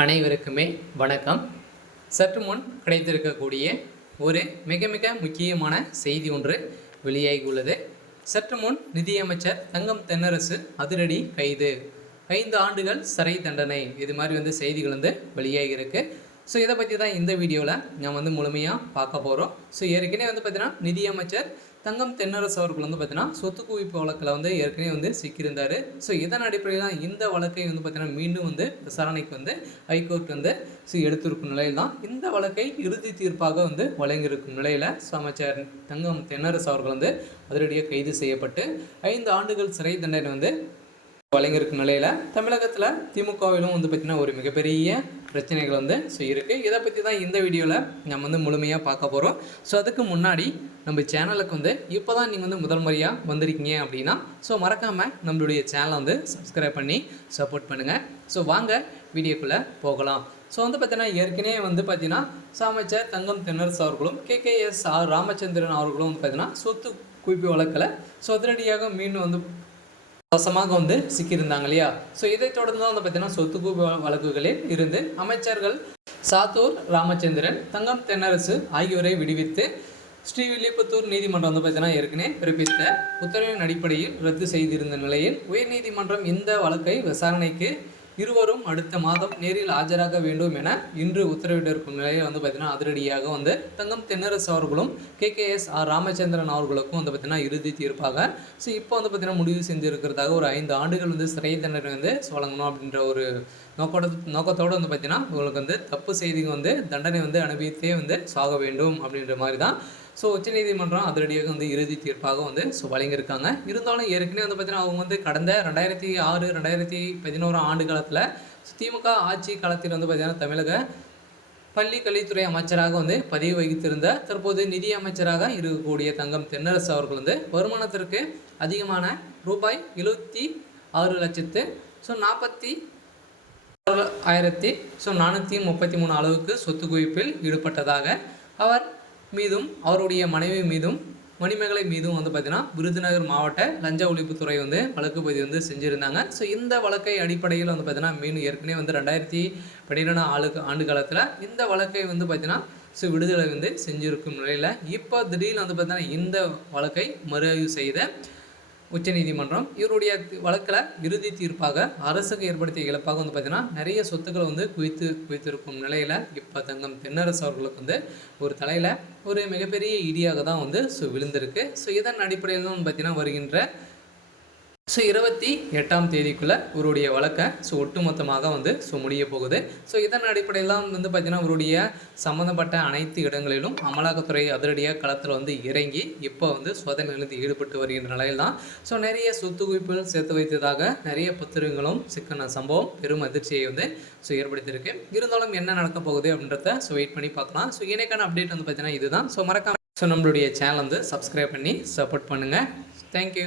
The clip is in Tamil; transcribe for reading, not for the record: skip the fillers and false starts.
அனைவருக்குமே வணக்கம். சற்று முன் கிடைத்திருக்கக்கூடிய ஒரு மிக மிக முக்கியமான செய்தி ஒன்று வெளியாகி உள்ளது. சற்று முன் நிதியமைச்சர் தங்கம் தென்னரசு அதிரடி கைது, 5 ஆண்டுகள் சிறை தண்டனை, இது மாதிரி செய்திகள் வெளியாகி இருக்கு. ஸோ இதை பற்றி தான் இந்த வீடியோவில் நான் முழுமையாக பார்க்க போகிறோம். ஸோ ஏற்கனவே பார்த்தீங்கன்னா நிதியமைச்சர் தங்கம் தென்னரசு அவர்கள் பார்த்தீங்கன்னா சொத்து குவிப்பு வழக்கில் ஏற்கனவே சிக்கியிருந்தார். ஸோ இதன் அடிப்படையில் தான் இந்த வழக்கை பார்த்தீங்கன்னா மீண்டும் விசாரணைக்கு ஹைகோர்ட் எடுத்திருக்கும் நிலையில் தான் இந்த வழக்கை இறுதி தீர்ப்பாக வழங்கியிருக்கும் நிலையில் அமைச்சர் தங்கம் தென்னரசு அவர்கள் அதிரடியாக கைது செய்யப்பட்டு 5 ஆண்டுகள் சிறை தண்டனை வழங்கியிருக்கும் நிலையில் தமிழகத்தில் திமுகவிலும் பார்த்திங்கன்னா ஒரு மிகப்பெரிய பிரச்சனைகள் இருக்குது. இதை பற்றி தான் இந்த வீடியோவில் நம்ம முழுமையாக பார்க்க போகிறோம். ஸோ அதுக்கு முன்னாடி நம்ம சேனலுக்கு இப்போ தான் நீங்கள் முதல் முறையாக வந்திருக்கீங்க அப்படின்னா ஸோ மறக்காமல் நம்மளுடைய சேனலை சப்ஸ்கிரைப் பண்ணி சப்போர்ட் பண்ணுங்கள். ஸோ வாங்க வீடியோக்குள்ளே போகலாம். ஸோ பார்த்தீங்கன்னா ஏற்கனவே பார்த்தீங்கன்னா அமைச்சர் தங்கம் தென்னரசு அவர்களும் KKS ராமச்சந்திரன் அவர்களும் பார்த்தீங்கன்னா சொத்து குவிப்பு வழக்கில் ஸோ அதிரடியாக மீண்டும் வசமாக சிக்கியிருந்தாங்க இல்லையா. ஸோ இதை தொடர்ந்து தான் பார்த்தீங்கன்னா சொத்து குவிப்பு வழக்குகளில் இருந்து அமைச்சர்கள் சாத்தூர் ராமச்சந்திரன், தங்கம் தென்னரசு ஆகியோரை விடுவித்து ஸ்ரீவில்லிபுத்தூர் நீதிமன்றம் பார்த்தீங்கன்னா ஏற்கனவே பிறப்பித்த உத்தரவின் அடிப்படையில் ரத்து செய்திருந்த நிலையில் உயர்நீதிமன்றம் இந்த வழக்கை விசாரணைக்கு இருவரும் அடுத்த மாதம் நேரில் ஆஜராக வேண்டும் என இன்று உத்தரவிட்டிருக்கும் நிலையில் பார்த்தீங்கன்னா அதிரடியாக தங்கம் தென்னரசு அவர்களும் KKS ராமச்சந்திரன் அவர்களுக்கும் பார்த்தீங்கன்னா இறுதி தீர்ப்பாக ஸோ இப்போ பார்த்தீங்கன்னா முடிவு செஞ்சிருக்கிறதாக ஒரு 5 ஆண்டுகள் சிறை தண்டனை வழங்கணும் அப்படின்ற ஒரு நோக்கத்தோடு பார்த்தீங்கன்னா உங்களுக்கு தப்பு செய்திங்க தண்டனை அனுபவித்தே சாக வேண்டும் அப்படின்ற மாதிரி தான் ஸோ உச்சநீதிமன்றம் அதிரடியாக இறுதி தீர்ப்பாக வழங்கியிருக்காங்க. இருந்தாலும் ஏற்கனவே பார்த்தீங்கன்னா அவங்க கடந்த 2006, 2011 ஆண்டு காலத்தில் திமுக ஆட்சி காலத்தில் பார்த்தீங்கன்னா தமிழக பள்ளி கல்வித்துறை அமைச்சராக பதவி வகித்திருந்த தற்போது நிதி அமைச்சராக இருக்கக்கூடிய தங்கம் தென்னரசு அவர்கள் வருமானத்திற்கு அதிகமான ரூபாய் 76,00,000 ஸோ 46,433 அளவுக்கு சொத்து குவிப்பில் ஈடுபட்டதாக அவர் மீதும் அவருடைய மனைவி மீதும் மணிமேகலை மீதும் பார்த்தீங்கன்னா விருதுநகர் மாவட்ட லஞ்ச ஒழிப்புத்துறை வழக்கு பதிவு செஞ்சுருந்தாங்க. ஸோ இந்த வழக்கை அடிப்படையில் பார்த்தீங்கன்னா மீண்டும் ஏற்கனவே 2012 ஆண்டு காலத்தில் இந்த வழக்கை பார்த்தீங்கன்னா ஸோ விடுதலை செஞ்சுருக்கும் நிலையில் இப்போ திடீர்னு பார்த்தீங்கன்னா இந்த வழக்கை மறுஆய்வு செய்த உச்சநீதிமன்றம் இவருடைய வழக்கில் இறுதி தீர்ப்பாக அரசுக்கு ஏற்படுத்திய இழப்பாக பார்த்தீங்கன்னா நிறைய சொத்துக்களை குவித்திருக்கும் நிலையில் இப்போ தங்கம் தென்னரசு அவர்களுக்கு ஒரு தலையில் ஒரு மிகப்பெரிய இடியாக தான் விழுந்திருக்கு. ஸோ இதன் அடிப்படையில் தான் பார்த்தீங்கன்னா வருகின்ற ஸோ 28ஆம் தேதிக்குள்ளே இவருடைய வழக்கை ஒட்டுமொத்தமாக முடிய போகுது. ஸோ இதன் அடிப்படையில் தான் பார்த்தீங்கன்னா இவருடைய சம்மந்தப்பட்ட அனைத்து இடங்களிலும் அமலாக்கத்துறை அதிரடியாக களத்தில் இறங்கி இப்போ சோதனைகளில் ஈடுபட்டு வருகின்ற நிலையில் தான் ஸோ நிறைய சொத்து குவிப்புகள் சேர்த்து வைத்ததாக நிறைய பத்திரங்களும் சிக்கன சம்பவம் பெரும் அதிர்ச்சியை ஏற்படுத்தியிருக்கு. இருந்தாலும் என்ன நடக்க போகுது அப்படின்றத வெயிட் பண்ணி பார்க்கலாம். ஸோ எனக்கான அப்டேட் பார்த்தீங்கன்னா இதுதான். ஸோ மறக்காம நம்மளுடைய சேனல் சப்ஸ்கிரைப் பண்ணி சப்போர்ட் பண்ணுங்கள். தேங்க்யூ.